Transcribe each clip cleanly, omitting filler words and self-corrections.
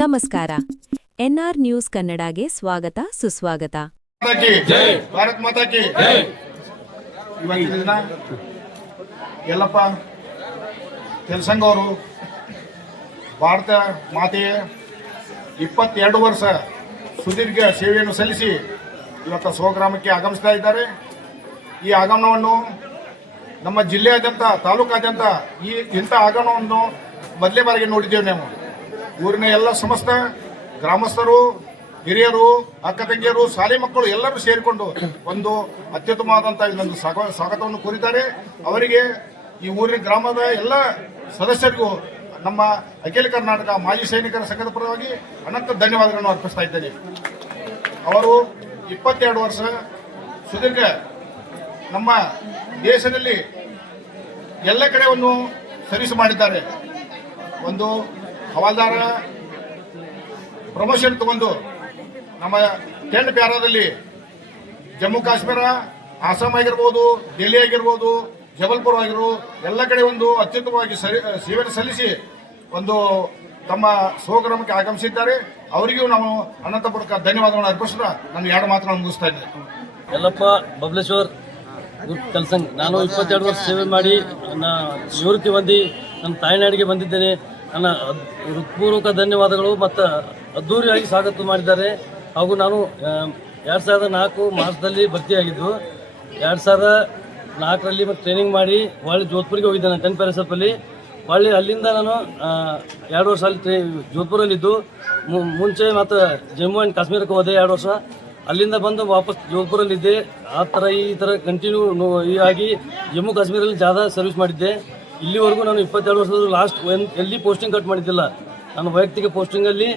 ನಮಸ್ಕಾರ. N R news ಕನ್ನಡಗೆ ಸ್ವಾಗತ ಸುಸ್ವಾಗತ. ಭಾರತ್ ಮಾತಾ ಕಿ ಇವತ್ತಿನ ದಿನ ಯಲ್ಲಪ್ಪ ತೆಲಸಂಗ ಅವರು ಭಾರತ ಮಾತೆಯ 22 ವರ್ಷ ಸುದೀರ್ಘ ಸೇವೆಯನ್ನು ಸಲ್ಲಿಸಿ ಇವತ್ತು ಸ್ವಗ್ರಾಮಕ್ಕೆ ಆಗಮಿಸ್ತಾ ಇದ್ದಾರೆ. ಈ ಆಗಮನವನ್ನು ನಮ್ಮ ಜಿಲ್ಲೆಯಾದ್ಯಂತ ತಾಲೂಕಾದ್ಯಂತ ಇಂಥ ಆಗಮನವನ್ನು ಮೊದಲೇ ಬಾರಿಗೆ ನೋಡಿದ್ದೇವೆ. ನಾವು ಊರಿನ ಎಲ್ಲ ಸಮಸ್ತ ಗ್ರಾಮಸ್ಥರು, ಹಿರಿಯರು, ಅಕ್ಕ ತಂಗಿಯರು, ಶಾಲೆ ಮಕ್ಕಳು ಎಲ್ಲರೂ ಸೇರಿಕೊಂಡು ಒಂದು ಅತ್ಯುತ್ತಮವಾದಂಥ ಇನ್ನೊಂದು ಸ್ವಾಗತವನ್ನು ಕೋರಿದ್ದಾರೆ. ಅವರಿಗೆ ಈ ಊರಿನ ಗ್ರಾಮದ ಎಲ್ಲ ಸದಸ್ಯರಿಗೂ ನಮ್ಮ ಅಖಿಲ ಕರ್ನಾಟಕ ಮಾಜಿ ಸೈನಿಕರ ಸಂಘದ ಪರವಾಗಿ ಅನಂತ ಧನ್ಯವಾದಗಳನ್ನು ಅರ್ಪಿಸ್ತಾ ಇದ್ದೇನೆ. ಅವರು 22 ವರ್ಷ ಸುದೀರ್ಘ ನಮ್ಮ ದೇಶದಲ್ಲಿ ಎಲ್ಲ ಕಡೆಯನ್ನು ಸರ್ವಿಸ್ ಮಾಡಿದ್ದಾರೆ. ಒಂದು ಹವಾಲ್ದಾರ ಪ್ರಮೋಷನ್ ತಗೊಂಡು ನಮ್ಮ 10 ಪ್ಯಾರಾದಲ್ಲಿ ಜಮ್ಮು ಕಾಶ್ಮೀರ, ಆಸಾಂ ಆಗಿರ್ಬೋದು, ದೆಹಲಿ ಆಗಿರ್ಬೋದು, ಜಬಲ್ಪುರ ಆಗಿರ್ಬೋದು ಎಲ್ಲ ಕಡೆ ಒಂದು ಅತ್ಯುತ್ತಮವಾಗಿ ಸೇವೆಯನ್ನು ಸಲ್ಲಿಸಿ ಒಂದು ತಮ್ಮ ಸ್ವಗ್ರಾಮಕ್ಕೆ ಆಗಮಿಸಿದ್ದಾರೆ. ಅವರಿಗೂ ನಾವು ಅನಂತಪೂರ್ವಕ ಧನ್ಯವಾದಗಳನ್ನು ಅರ್ಪಿಸಿದ ನಾನು 2 ಮಾತುಗಳನ್ನು ಮುಗಿಸ್ತಾ ಇದ್ದೇನೆ. ಯಲ್ಲಪ್ಪ ಬಬಲೇಶ್ವರ್ ತೆಲಸಂಗ, ನಾನು 22 ವರ್ಷ ಸೇವೆ ಮಾಡಿ ನಿವೃತ್ತಿ ಹೊಂದಿ ನನ್ನ ತಾಯ್ನಾಡಿಗೆ ಬಂದಿದ್ದೇನೆ. ನನ್ನ ಹೃತ್ಪೂರ್ವಕ ಧನ್ಯವಾದಗಳು ಮತ್ತು ಅದ್ದೂರಿಯಾಗಿ ಸ್ವಾಗತ ಮಾಡಿದ್ದಾರೆ. ಹಾಗೂ ನಾನು 2004 ಮಾರ್ಚ್ದಲ್ಲಿ ಭರ್ತಿಯಾಗಿದ್ದು, 2004ರಲ್ಲಿ ಮತ್ತು ಟ್ರೈನಿಂಗ್ ಮಾಡಿ ಹೊಳ್ಳಿ ಜೋಧ್ಪುರಿಗೆ ಹೋಗಿದ್ದೆ. ನಾನು 10 ಪ್ಯಾರಾಸಪ್ಪಲ್ಲಿ ಹೊಳ್ಳಿ ಅಲ್ಲಿಂದ ನಾನು 2 ವರ್ಷ ಅಲ್ಲಿ ಜೋಧ್ಪುರಲ್ಲಿದ್ದು, ಮುಂಚೆ ಮತ್ತು ಜಮ್ಮು ಆ್ಯಂಡ್ ಕಾಶ್ಮೀರಕ್ಕೆ ಹೋದೆ 2 ವರ್ಷ. ಅಲ್ಲಿಂದ ಬಂದು ವಾಪಸ್ ಜೋಧ್ಪುರಲ್ಲಿದ್ದೆ. ಆ ಥರ ಈ ಥರ ಕಂಟಿನ್ಯೂ ಆಗಿ ಜಮ್ಮು ಕಾಶ್ಮೀರಲ್ಲಿ ಜಾದ ಸರ್ವಿಸ್ ಮಾಡಿದ್ದೆ. ಇಲ್ಲಿವರೆಗೂ ನಾನು 22 ವರ್ಷದ ಲಾಸ್ಟ್ ಎಲ್ಲಿ ಪೋಸ್ಟಿಂಗ್ ಕಟ್ ಮಾಡಿದ್ದಿಲ್ಲ. ನನ್ನ ವೈಯಕ್ತಿಕ ಪೋಸ್ಟಿಂಗಲ್ಲಿ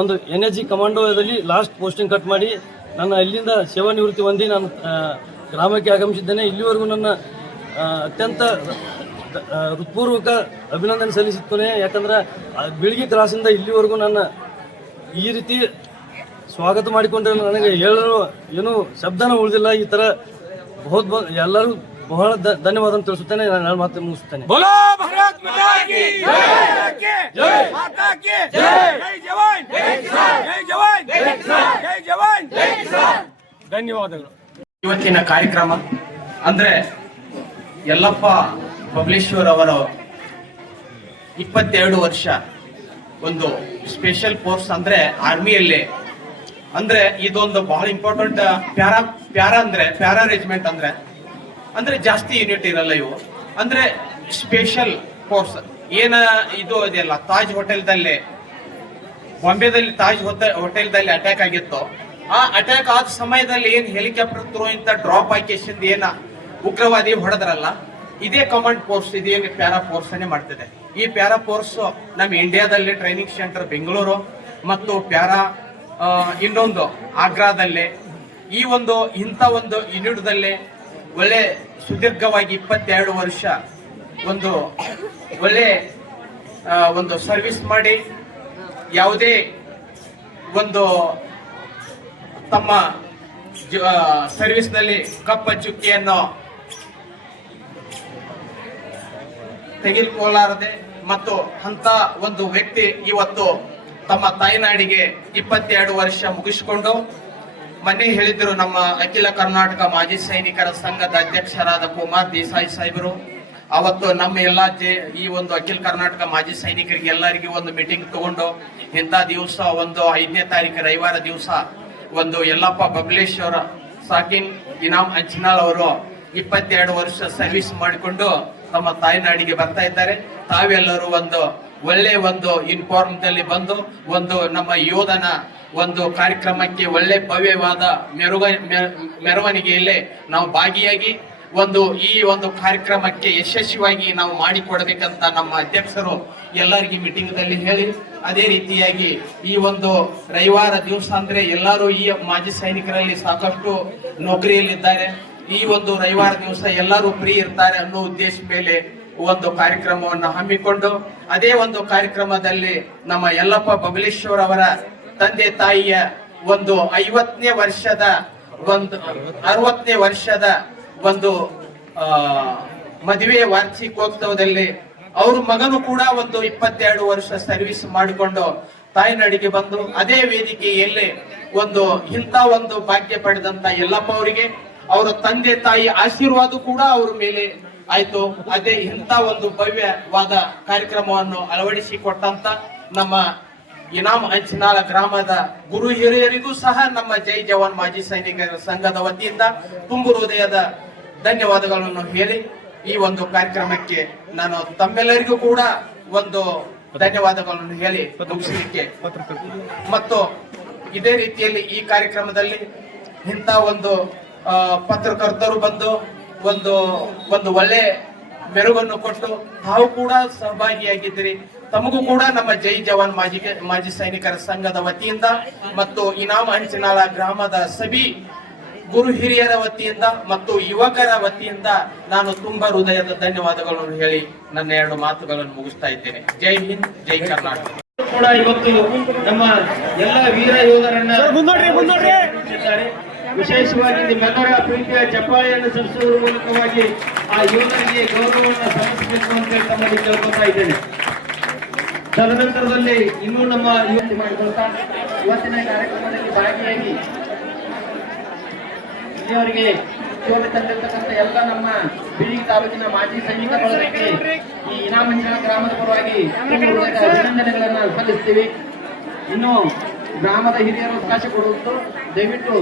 ಒಂದು NSG ಕಮಾಂಡೋದಲ್ಲಿ ಲಾಸ್ಟ್ ಪೋಸ್ಟಿಂಗ್ ಕಟ್ ಮಾಡಿ ನನ್ನ ಇಲ್ಲಿಂದ ಸೇವಾ ನಿವೃತ್ತಿ ಹೊಂದಿ ನಾನು ಗ್ರಾಮಕ್ಕೆ ಆಗಮಿಸಿದ್ದೇನೆ. ಇಲ್ಲಿವರೆಗೂ ನನ್ನ ಅತ್ಯಂತ ಹೃತ್ಪೂರ್ವಕ ಅಭಿನಂದನೆ ಸಲ್ಲಿಸುತ್ತೇನೆ. ಯಾಕಂದರೆ ಬೆಳಗ್ಗೆ ಕ್ರಾಸಿಂದ ಇಲ್ಲಿವರೆಗೂ ನನ್ನ ಈ ರೀತಿ ಸ್ವಾಗತ ಮಾಡಿಕೊಂಡ್ರೆ ನನಗೆ ಹೇಳಲು ಏನೂ ಶಬ್ದನ ಉಳಿದಿಲ್ಲ. ಈ ಥರ ಎಲ್ಲರೂ ಬಹಳ ಧನ್ಯವಾದ ಅಂತ ತಿಳಿಸುತ್ತೇನೆ. ನಾನು ಮಾತು ಮುಗಿಸುತ್ತೇನೆ. ಧನ್ಯವಾದಗಳು. ಇವತ್ತಿನ ಕಾರ್ಯಕ್ರಮ ಅಂದ್ರೆ ಯಲ್ಲಪ್ಪ ಬಬಲೇಶ್ವರ್ ಅವರ 22 ವರ್ಷ ಒಂದು ಸ್ಪೆಷಲ್ ಫೋರ್ಸ್ ಅಂದ್ರೆ ಆರ್ಮಿಯಲ್ಲಿ ಅಂದ್ರೆ ಇದೊಂದು ಬಹಳ ಇಂಪಾರ್ಟೆಂಟ್ ಪ್ಯಾರಾ ಅಂದ್ರೆ ಪ್ಯಾರಾ ರೆಜಿಮೆಂಟ್ ಅಂದ್ರೆ ಜಾಸ್ತಿ ಯೂನಿಟ್ ಇರಲ್ಲ ಇವು. ಅಂದ್ರೆ ಸ್ಪೆಷಲ್ ಫೋರ್ಸ್ ಏನ ಇದು ಇದೆಯಲ್ಲ, ತಾಜ್ ಹೋಟೆಲ್ದಲ್ಲಿ ಬಾಂಬೆದಲ್ಲಿ ತಾಜ್ ಹೋಟೆಲ್ದಲ್ಲಿ ಅಟ್ಯಾಕ್ ಆಗಿತ್ತು. ಆ ಅಟ್ಯಾಕ್ ಆದ ಸಮಯದಲ್ಲಿ ಏನ್ ಹೆಲಿಕಾಪ್ಟರ್ ಥ್ರೂ ಇಂತ ಡ್ರಾಪ್ ಹಾಕಿಸಿಂದ ಏನ ಉಗ್ರವಾದಿ ಹೊಡೆದ್ರಲ್ಲ, ಇದೇ ಕಮಾಂಡ್ ಫೋರ್ಸ್ ಇದೇನು ಪ್ಯಾರಾ ಫೋರ್ಸ್ ಅನ್ನೇ ಮಾಡ್ತಿದೆ. ಈ ಪ್ಯಾರಾ ಫೋರ್ಸ್ ನಮ್ಮ ಇಂಡಿಯಾದಲ್ಲಿ ಟ್ರೈನಿಂಗ್ ಸೆಂಟರ್ ಬೆಂಗಳೂರು ಮತ್ತು ಪ್ಯಾರಾ ಇನ್ನೊಂದು ಆಗ್ರಾದಲ್ಲಿ ಈ ಒಂದು ಇಂಥ ಒಂದು ಯೂನಿಟ್ದಲ್ಲಿ ಒಳ್ಳೆ ಸುದೀರ್ಘವಾಗಿ 22 ವರ್ಷ ಒಂದು ಒಳ್ಳೆ ಒಂದು ಸರ್ವಿಸ್ ಮಾಡಿ ಯಾವುದೇ ಒಂದು ತಮ್ಮ ಸರ್ವಿಸ್ನಲ್ಲಿ ಕಪ್ಪ ಚುಕ್ಕಿಯನ್ನು ತೆಗೆದುಕೊಳ್ಳಾರದೆ ಮತ್ತು ಅಂತ ಒಂದು ವ್ಯಕ್ತಿ ಇವತ್ತು ತಮ್ಮ ತಾಯ್ನಾಡಿಗೆ 22 ವರ್ಷ ಮುಗಿಸಿಕೊಂಡು ಮೊನ್ನೆ ಹೇಳಿದ್ರು ನಮ್ಮ ಅಖಿಲ ಕರ್ನಾಟಕ ಮಾಜಿ ಸೈನಿಕರ ಸಂಘದ ಅಧ್ಯಕ್ಷರಾದ ಕುಮಾರ್ ದೇಸಾಯಿ ಸಾಹೇಬರು. ಅವತ್ತು ನಮ್ಮ ಎಲ್ಲ ಈ ಒಂದು ಅಖಿಲ ಕರ್ನಾಟಕ ಮಾಜಿ ಸೈನಿಕರಿಗೆ ಎಲ್ಲರಿಗೂ ಒಂದು ಮೀಟಿಂಗ್ ತಗೊಂಡು ಇಂಥ ದಿವಸ ಒಂದು 5ನೇ ತಾರೀಕು ರವಿವಾರ ದಿವಸ ಒಂದು ಯಲ್ಲಪ್ಪ ಬಬಲೇಶ್ವರ ಸಾಕಿನ್ ಇನಾಮ್ ಅಂಚಿನಾಳ್ ಅವರು 22 ವರ್ಷ ಸರ್ವಿಸ್ ಮಾಡಿಕೊಂಡು ತಮ್ಮ ತಾಯ್ನಾಡಿಗೆ ಬರ್ತಾ ಇದ್ದಾರೆ. ತಾವೆಲ್ಲರೂ ಒಂದು ಒಳ್ಳೆ ಒಂದು ಯೂನಿಫಾರ್ಮ್ದಲ್ಲಿ ಬಂದು ಒಂದು ನಮ್ಮ ಯೋಧನ ಒಂದು ಕಾರ್ಯಕ್ರಮಕ್ಕೆ ಒಳ್ಳೆ ಭವ್ಯವಾದ ಮೆರವಣಿಗೆಯಲ್ಲಿ ನಾವು ಭಾಗಿಯಾಗಿ ಈ ಒಂದು ಕಾರ್ಯಕ್ರಮಕ್ಕೆ ಯಶಸ್ವಿಯಾಗಿ ನಾವು ಮಾಡಿಕೊಡ್ಬೇಕಂತ ನಮ್ಮ ಅಧ್ಯಕ್ಷರು ಎಲ್ಲರಿಗೂ ಮೀಟಿಂಗ್ ದಲ್ಲಿ ಹೇಳಿ, ಅದೇ ರೀತಿಯಾಗಿ ಈ ಒಂದು ರವಿವಾರ ದಿವಸ ಅಂದ್ರೆ ಎಲ್ಲರೂ ಈ ಮಾಜಿ ಸೈನಿಕರಲ್ಲಿ ಸಾಕಷ್ಟು ನೌಕರಿಯಲ್ಲಿದ್ದಾರೆ. ಈ ಒಂದು ರವಿವಾರ ದಿವಸ ಎಲ್ಲರೂ ಫ್ರೀ ಇರ್ತಾರೆ ಅನ್ನೋ ಉದ್ದೇಶ ಮೇಲೆ ಒಂದು ಕಾರ್ಯಕ್ರಮವನ್ನು ಹಮ್ಮಿಕೊಂಡು ಅದೇ ಒಂದು ಕಾರ್ಯಕ್ರಮದಲ್ಲಿ ನಮ್ಮ ಯಲ್ಲಪ್ಪ ಬಬಲೇಶ್ವರ್ ಅವರ ತಂದೆ ತಾಯಿಯ ಒಂದು 50ನೇ ವರ್ಷದ ಒಂದು 60ನೇ ವರ್ಷದ ಒಂದು ಮದುವೆ ವಾರ್ಷಿಕೋತ್ಸವದಲ್ಲಿ ಅವ್ರ ಮಗನು ಕೂಡ ಒಂದು 22 ವರ್ಷ ಸರ್ವಿಸ್ ಮಾಡಿಕೊಂಡು ತಾಯ್ನಾಡಿಗೆ ಬಂದು ಅದೇ ವೇದಿಕೆಯಲ್ಲಿ ಇಂಥ ಒಂದು ಭಾಗ್ಯ ಪಡೆದಂತ ಯಲ್ಲಪ್ಪ ಅವರಿಗೆ ಅವರ ತಂದೆ ತಾಯಿ ಆಶೀರ್ವಾದ ಕೂಡ ಅವ್ರ ಮೇಲೆ ಆಯ್ತು. ಅದೇ ಇಂಥ ಒಂದು ಭವ್ಯವಾದ ಕಾರ್ಯಕ್ರಮವನ್ನು ಅಳವಡಿಸಿಕೊಟ್ಟಂತ ನಮ್ಮ ಇನಾಮ್ ಅಂಚಿನಾಳ ಗ್ರಾಮದ ಗುರು ಹಿರಿಯರಿಗೂ ಸಹ ನಮ್ಮ ಜೈ ಜವಾನ್ ಮಾಜಿ ಸೈನಿಕರ ಸಂಘದ ವತಿಯಿಂದ ತುಂಬು ಹೃದಯದ ಧನ್ಯವಾದಗಳನ್ನು ಹೇಳಿ ಈ ಒಂದು ಕಾರ್ಯಕ್ರಮಕ್ಕೆ ನಾನು ತಮ್ಮೆಲ್ಲರಿಗೂ ಕೂಡ ಒಂದು ಧನ್ಯವಾದಗಳನ್ನು ಹೇಳಿ ಮುಗಿಸಲಿಕ್ಕೆ ಮತ್ತು ಇದೇ ರೀತಿಯಲ್ಲಿ ಈ ಕಾರ್ಯಕ್ರಮದಲ್ಲಿ ಇಂಥ ಒಂದು ಪತ್ರಕರ್ತರು ಬಂದು ಒಂದು ಒಳ್ಳೆ ಮೆರುಗನ್ನು ಕೊಟ್ಟು ತಾವು ಕೂಡ ಸಹಭಾಗಿಯಾಗಿದ್ದೀರಿ. ತಮಗೂ ಕೂಡ ನಮ್ಮ ಜೈ ಜವಾನ್ ಮಾಜಿ ಸೈನಿಕರ ಸಂಘದ ವತಿಯಿಂದ ಮತ್ತು ಇನಾಮ್ ಅಂಚಿನಾಳ ಗ್ರಾಮದ ಸಭಿ ಗುರು ಹಿರಿಯರ ವತಿಯಿಂದ ಮತ್ತು ಯುವಕರ ವತಿಯಿಂದ ನಾನು ತುಂಬಾ ಹೃದಯದ ಧನ್ಯವಾದಗಳನ್ನು ಹೇಳಿ ನನ್ನ 2 ಮಾತುಗಳನ್ನು ಮುಗಿಸ್ತಾ ಇದ್ದೇನೆ. ಜೈ ಹಿಂದ್, ಜೈ ಕರ್ನಾಟಕ. ಕೂಡ ಇವತ್ತು ನಮ್ಮ ಎಲ್ಲ ವೀರ ಯೋಧರನ್ನ ವಿಶೇಷವಾಗಿ ನಿಮ್ಮೆಲ್ಲರ ಪ್ರೀತಿಯ ಚಪ್ಪಾಳೆಯನ್ನು ಸಲ್ಲಿಸುವುದರ ಮೂಲಕವಾಗಿ ಆ ಯೋಧರಿಗೆ ಗೌರವವನ್ನು ಸಲ್ಲಿಸಬೇಕು ಅಂತ ತಮ್ಮಲ್ಲಿ ಕೇಳ್ಕೊತಾ ಇದ್ದೇನೆ. ತದನಂತರದಲ್ಲಿ ಇನ್ನೂ ನಮ್ಮ ಯುವತಿ ಮಾಡಿಕೊಳ್ತಾ ಇವತ್ತಿನ ಕಾರ್ಯಕ್ರಮದಲ್ಲಿ ಭಾಗಿಯಾಗಿ ಇಲ್ಲಿಯವರಿಗೆ ಶೋಭೆ ತಂದಿರತಕ್ಕಂಥ ಎಲ್ಲ ನಮ್ಮ ಬೀಳಿಗಿ ತಾಲೂಕಿನ ಮಾಜಿ ಸೈನಿಕ ಬಳಗಕ್ಕೆ ಈ ಇನಾಮ್ ಅಂಚಿನಾಳ ಗ್ರಾಮದ ಪರವಾಗಿ ಅಭಿನಂದನೆಗಳನ್ನ ಸಲ್ಲಿಸ್ತೀವಿ. ಇನ್ನು ಗ್ರಾಮದ ಹಿರಿಯರು ಅವಕಾಶ ಕೊಡುವುದು ದಯವಿಟ್ಟು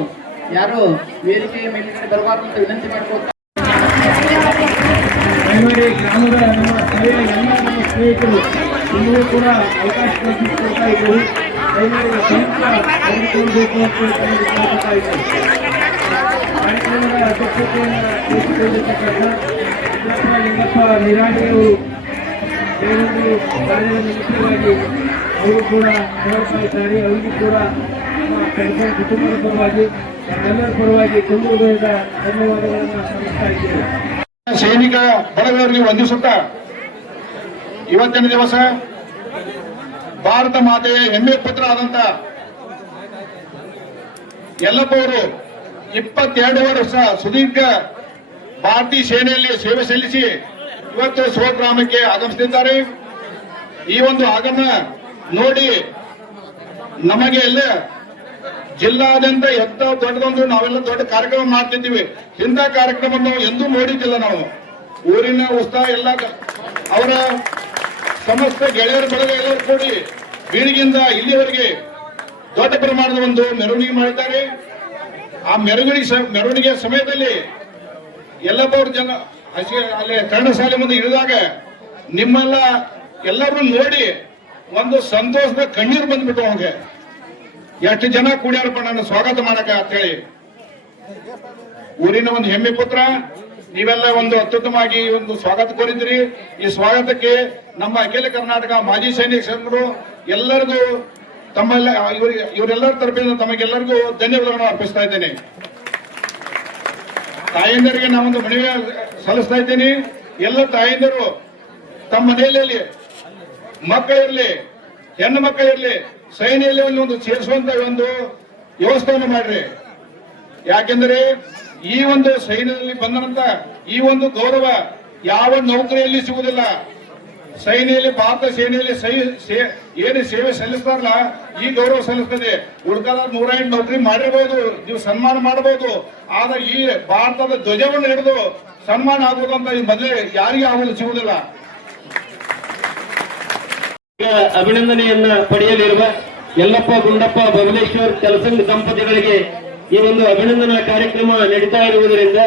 ಯಾರು ವೇದಿಕೆಯ ಮೇಲ್ಗಡೆ ಬರಬಾರದು ಅಂತ ವಿನಂತಿ ಮಾಡಿಕೊಳ್ತಾ ಗ್ರಾಮದ ನಮ್ಮ ಸ್ಥಳೀಯ ಎಲ್ಲ ನಮ್ಮ ಸ್ನೇಹಿತರು ಇನ್ನೂ ಕೂಡ ಅವಕಾಶ ಕೊಡ್ತಾ ಇದ್ದೀವಿ. ಕಾರ್ಯಕ್ರಮದ ಅಧ್ಯಕ್ಷತೆಯನ್ನು ವಹಿಸಿಕೊಂಡಿರ್ತಕ್ಕಂಥ ಲಿಂಗಪ್ಪ ನಿರಾಣಿಯವರು ಬೇರೊಂದು ಕಾರ್ಯದ ನಿಮಿತ್ತವಾಗಿ ಅವರು ಕೂಡ ಹೋಗ್ತಾ ಇದ್ದಾರೆ. ಅವರಿಗೂ ಕೂಡ ನಮ್ಮ ಕಡಿಮೆ ಕುಟುಂಬದ ಪರವಾಗಿ ಎಲ್ಲರ ಪರವಾಗಿ ತುಂಬ ಹೃದಯದ ಧನ್ಯವಾದಗಳನ್ನು ಸಲ್ಲಿಸ್ತಾ ಇದ್ದೇವೆ. ಸೈನಿಕ ಬಳಗವರಿಗೆ ವಂದಿಸುತ್ತಾ ಇವತ್ತಿನ ದಿವಸ ಭಾರತ ಮಾತೆಯ ಹೆಮ್ಮೆ ಪುತ್ರ ಆದಂತ ಯಲ್ಲಪ್ಪ ಅವರು 22 ವರ್ಷ ಸುದೀರ್ಘ ಭಾರತೀಯ ಸೇನೆಯಲ್ಲಿ ಸೇವೆ ಸಲ್ಲಿಸಿ ಇವತ್ತು ಸ್ವಗ್ರಾಮಕ್ಕೆ ಆಗಮಿಸುತ್ತಿದ್ದಾರೆ. ಈ ಒಂದು ಆಗಮ ನೋಡಿ ನಮಗೆ ಎಲ್ಲ ಜಿಲ್ಲಾದ್ಯಂತ ದೊಡ್ಡದೊಂದು ನಾವೆಲ್ಲ ದೊಡ್ಡ ಕಾರ್ಯಕ್ರಮ ಮಾಡ್ತಿದ್ದೀವಿ. ಇಂಥ ಕಾರ್ಯಕ್ರಮವನ್ನು ಎಂದೂ ನೋಡಿದ್ದಿಲ್ಲ ನಾವು. ಊರಿನ ಉತ್ಸಾಹ ಎಲ್ಲ ಅವರ ಸಮಸ್ತ ಗೆಳೆಯರ ಬಳಗ ಎಲ್ಲರೂ ಕೂಡಿ ಬೀಳಿಗಿಂದ ಇಲ್ಲಿವರೆಗೆ ದೊಡ್ಡ ಪ್ರಮಾಣದ ಒಂದು ಮೆರವಣಿಗೆ ಮಾಡಿದ್ದಾರೆ. ಆ ಮೆರವಣಿಗೆ ಸಮಯದಲ್ಲಿ ಯಲ್ಲಪ್ಪ ಅವ್ರ ಜನ ಅಲ್ಲಿ ಕನ್ನಡ ಶಾಲೆ ಮುಂದೆ ಇಳಿದಾಗ ನಿಮ್ಮೆಲ್ಲ ಎಲ್ಲರೂ ನೋಡಿ ಒಂದು ಸಂತೋಷದ ಕಣ್ಣೀರು ಬಂದ್ಬಿಟ್ಟು ಅವಂಗೆ ಎಷ್ಟು ಜನ ಕೂಡ್ಯಾರಪ್ಪ ನನ್ನ ಸ್ವಾಗತ ಮಾಡಕ ಅಂತ ಹೇಳಿ. ಊರಿನ ಒಂದು ಹೆಮ್ಮೆ ಪುತ್ರ ನೀವೆಲ್ಲ ಒಂದು ಅತ್ಯುತ್ತಮವಾಗಿ ಒಂದು ಸ್ವಾಗತ ಕೋರಿದ್ರಿ. ಈ ಸ್ವಾಗತಕ್ಕೆ ನಮ್ಮ ಅಖಿಲ ಕರ್ನಾಟಕ ಮಾಜಿ ಸೈನಿಕ ಸಂಘರು ಎಲ್ಲರಿಗೂ ತಮ್ಮೆಲ್ಲ ಇವರೆಲ್ಲರ ತರಫಿಂದ ತಮಗೆಲ್ಲರಿಗೂ ಧನ್ಯವಾದಗಳನ್ನು ಅರ್ಪಿಸ್ತಾ ಇದ್ದೇನೆ. ತಾಯಂದರಿಗೆ ನಾವೊಂದು ಮನವಿ ಸಲ್ಲಿಸ್ತಾ ಇದ್ದೀನಿ. ಎಲ್ಲ ತಾಯಂದರು ತಮ್ಮ ಮನೆಯಲ್ಲಿ ಮಕ್ಕಳಿರ್ಲಿ, ಹೆಣ್ಣು ಮಕ್ಕಳಿರ್ಲಿ, ಸೈನ್ಯದಲ್ಲಿ ಒಂದು ಸೇರಿಸುವಂತ ಒಂದು ವ್ಯವಸ್ಥೆಯನ್ನು ಮಾಡ್ರಿ. ಯಾಕೆಂದ್ರೆ ಈ ಒಂದು ಸೈನ್ಯದಲ್ಲಿ ಬಂದಂತ ಈ ಒಂದು ಗೌರವ ಯಾವ ನೌಕರಿಯಲ್ಲಿ ಸಿಗುವುದಿಲ್ಲ. ಸೈನ್ಯದಲ್ಲಿ ಭಾರತ ಸೇನೆಯಲ್ಲಿ ಏನು ಸೇವೆ ಸಲ್ಲಿಸ್ತಾರಲ್ಲ ಈ ಗೌರವ ಸಲ್ಲಿಸ್ತದೆ. ಉಳ್ಕಾದ 108 ನೌಕರಿ ಮಾಡಿರ್ಬೋದು, ನೀವು ಸನ್ಮಾನ ಮಾಡಬಹುದು. ಆದ್ರೆ ಈ ಭಾರತದ ಧ್ವಜವನ್ನು ಹಿಡಿದು ಸನ್ಮಾನ ಆಗುವುದಂತ ಈ ಮೊದಲೇ ಯಾರಿಗೂ ಆಗುವುದು ಸಿಗುವುದಿಲ್ಲ. ಅಭಿನಂದನೆಯನ್ನ ಪಡೆಯಲಿರುವ ಯಲ್ಲಪ್ಪ ಗುಂಡಪ್ಪ ಬಬಲೇಶ್ವರ್ ಕೆಲಸಂಗ ದಂಪತಿಗಳಿಗೆ ಈ ಒಂದು ಅಭಿನಂದನಾ ಕಾರ್ಯಕ್ರಮ ನಡೀತಾ ಇರುವುದರಿಂದ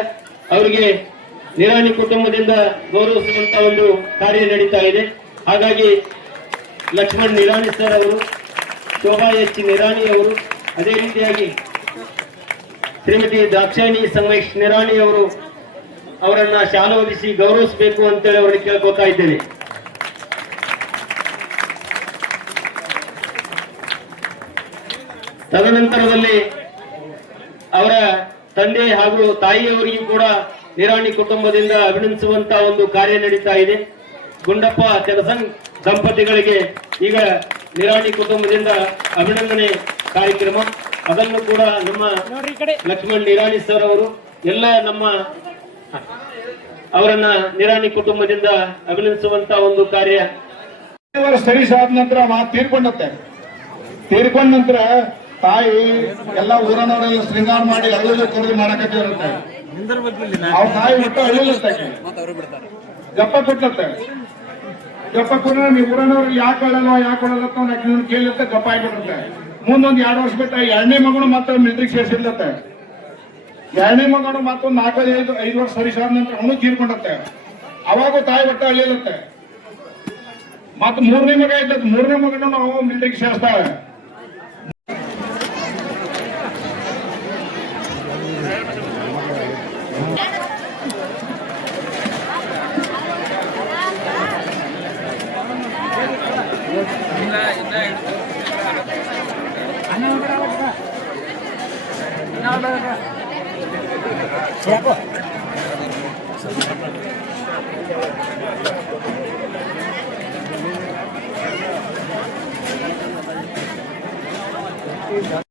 ಅವರಿಗೆ ನಿರಾಣಿ ಕುಟುಂಬದಿಂದ ಗೌರವಿಸುವಂತ ಒಂದು ಕಾರ್ಯ ನಡೀತಾ ಇದೆ. ಹಾಗಾಗಿ ಲಕ್ಷ್ಮಣ್ ನಿರಾಣಿ ಸರ್ ಅವರು, ಶೋಭಾ ಎಚ್ ನಿರಾಣಿ ಅವರು, ಅದೇ ರೀತಿಯಾಗಿ ಶ್ರೀಮತಿ ದಾಕ್ಷಾಯಿಣಿ ಸಂಗಮೇಶ್ ನಿರಾಣಿ ಅವರು ಅವರನ್ನ ಶಾಲೆ ಹೊದಿಸಿ ಗೌರವಿಸಬೇಕು ಅಂತೇಳಿ ಅವರಿಗೆ ಕೇಳ್ಕೊತಾ ಇದ್ದೇನೆ. ತದನಂತರದಲ್ಲಿ ಅವರ ತಂದೆ ಹಾಗೂ ತಾಯಿಯವರಿಗೂ ಕೂಡ ನಿರಾಣಿ ಕುಟುಂಬದಿಂದ ಅಭಿನಂದಿಸುವಂತ ಒಂದು ಕಾರ್ಯ ನಡೀತಾ ಇದೆ. ಗುಂಡಪ್ಪ ಕೆಲಸನ್ ದಂಪತಿಗಳಿಗೆ ಈಗ ನಿರಾಣಿ ಕುಟುಂಬದಿಂದ ಅಭಿನಂದನೆ ಕಾರ್ಯಕ್ರಮ, ಅದನ್ನು ಕೂಡ ನಮ್ಮ ಲಕ್ಷ್ಮಣ್ ನಿರಾಣಿ ಸರ್ ಅವರು ಎಲ್ಲ ನಮ್ಮ ಅವರನ್ನ ನಿರಾಣಿ ಕುಟುಂಬದಿಂದ ಅಭಿನಂದಿಸುವಂತ ಒಂದು ಕಾರ್ಯ. ಸ್ಟಡೀಸ್ ಆದ ನಂತರ ಮಾತು ತೀರ್ಕೊಂಡತ್ತೆ ತೀರ್ಕೊಂಡ ನಂತರ ತಾಯಿ ಎಲ್ಲ ಊರನವರೆಲ್ಲ ಶೃಂಗಾರ ಮಾಡಿ ಅಳ್ಳು ಕೊಡಲು ಮಾಡಕತ್ತಿರುತ್ತೆ. ಅವ್ರ ತಾಯಿ ಒಟ್ಟು ಅಳ್ಳಿರುತ್ತೆ, ಗಪ್ಪ ಕೊಟ್ಟತ್ತೆ. ಗಪ್ಪ ಕೊಟ್ರೆ ನೀವು ಊರನವ್ರಿಗೆ ಯಾಕೆ ಅಳಲ್ವ ಯಾಕೆ ಅಳಲ್ಲ ಅಂತ ಕೇಳಿರುತ್ತೆ, ಗಪ್ಪ ಆಗಿಬಿಡುತ್ತೆ. ಮುಂದೊಂದು 2 ವರ್ಷ ಬಿಟ್ಟ ಎರಡನೇ ಮಗನು ಮತ್ತೆ ಮಿಲಿಟರಿಗೆ ಸೇರಿಸಿರ್ಲತ್ತೆ. ಎರಡನೇ ಮಗನು ಮತ್ತೊಂದು 4-5 ವರ್ಷ ಸರಿಸಾದ ನಂತರ ಅವನು ತೀರ್ಕೊಂಡತ್ತೆ. ಅವಾಗೂ ತಾಯಿ ಒಟ್ಟು ಅಳ್ಳಿರುತ್ತೆ. ಮತ್ತೆ 3ನೇ ಮಗ ಇದ್ದದ್ದು, 3ನೇ ಮಗನ ನಾವು ಮಿಲಿಟರಿಗೆ ಸೇರಿಸ್ತಾಳೆ.